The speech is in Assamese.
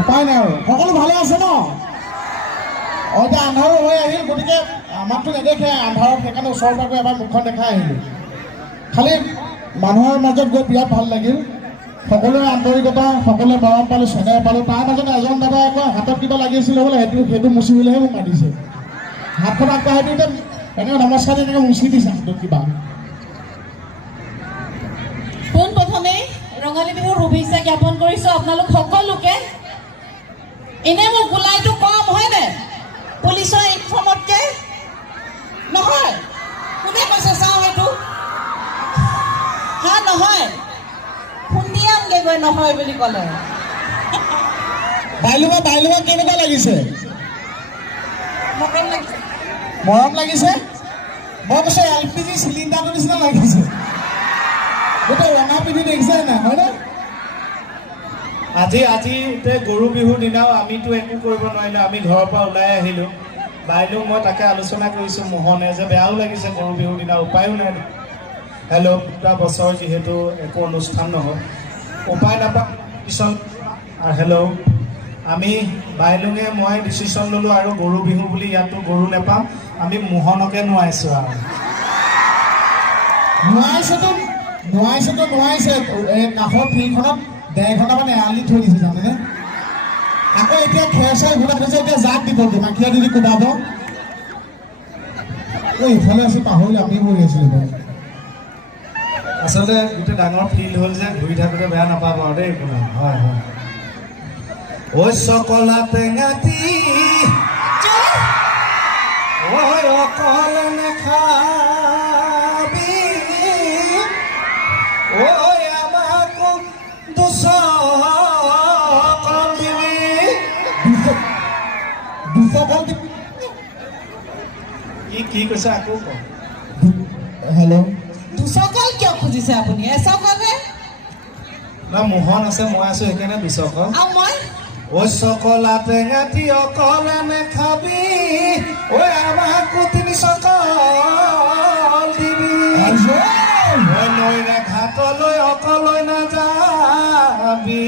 উপায় নাই আৰু সকলো ভালে আছে ন এতিয়া আন্ধাৰো হৈ আহিল গতিকে আমাকতো নেদেখে আন্ধাৰত সেইকাৰণে ওচৰৰ পৰা এবাৰ মুখখন দেখাই আহিলোঁ খালি মানুহৰ মাজত গৈ বিৰাট ভাল লাগিল সকলোৰে আন্তৰিকতা সকলোৱে মৰম পালোঁ চেনেহ পালোঁ তাৰ মাজতে এজন দাদাই আকৌ হাতত কিবা লাগি আছিল হ'লে সেইটো মুচি পেলাইহে মোক মাতিছে হাতখন আগবঢ়াই দিওঁতে এনেকৈ নমস্কাৰ দি এনেকৈ মুচি দিছে হাতত কিবা পোনপ্ৰথমে ৰঙালী বিহুৰ শুভেচ্ছা জ্ঞাপন কৰিছোঁ আপোনালোক সকলোকে এনে মোৰ গোলাইটো কম হয়নে পুলিচৰ ইউনিফৰ্মতকৈ নহয় কোনে কৈছে চাওঁ সেইটো হা নহয় শুনিয়ামগৈ গৈ নহয় বুলি ক'লে বাইলুবা কেনেকুৱা লাগিছে মৰম লাগিছে মই কৈছোঁ LPG চিলিণ্ডাৰটোৰ নিচিনা লাগিছে গোটেই ৰঙা পিন্ধি দেখিছে নাই হয়নে আজি গৰু বিহুৰ দিনাও আমিতো একো কৰিব নোৱাৰিলোঁ আমি ঘৰৰ পৰা ওলাই আহিলোঁ বাইদেউ মই তাকে আলোচনা কৰিছোঁ মোহনে যে বেয়াও লাগিছে গৰু বিহুৰ দিনা উপায়ো নাই হেল্ল' দুটা বছৰ যিহেতু একো অনুষ্ঠান নহয় উপায় নাপাওঁ পিছত হেল্ল' আমি বাইলুঙে মই ডিচিশ্যন ল'লোঁ আৰু গৰু বিহু বুলি ইয়াতো গৰু নেপাম আমি মোহনকে নোৱাইছোঁ আৰু নোৱাইছে এই কাষৰ ফিল্ডখনত 1.5 ঘণ্টামান এৰাল দি থৈ দিছে জানেনে আকৌ এতিয়া খেৰ চেৰ ঘূৰাই থৈছে এতিয়া জাক দিবগৈ মাখিয়া দি কোবাব ইফালে আছোঁ পাহৰিলোঁ আমি বহি আছিলোঁ বাৰু আচলতে গোটেই ডাঙৰ ফিল্ড হ'ল যে ঘূৰি থাকোঁতে বেয়া নাপাব আৰু দেই একো নাই হয় হয় ঐ চকলা টেঙাটি ঐ অকল নেখাবি ঐ আমাকো দুচকল দিবি কি কৈছে আকৌ কওক হেল্ল' দুচকল কিয় খুজিছে আপুনি এচকলহে না মোহন আছে মই আছোঁ সেইকাৰণে দুচকল আৰু মই ঐ চকলা টেঙাটি অকলে নেখাবি ঐ আমাকো 3 চকল দিবি ঐ নৈৰে ঘাটলৈ অকলৈ নাযাবি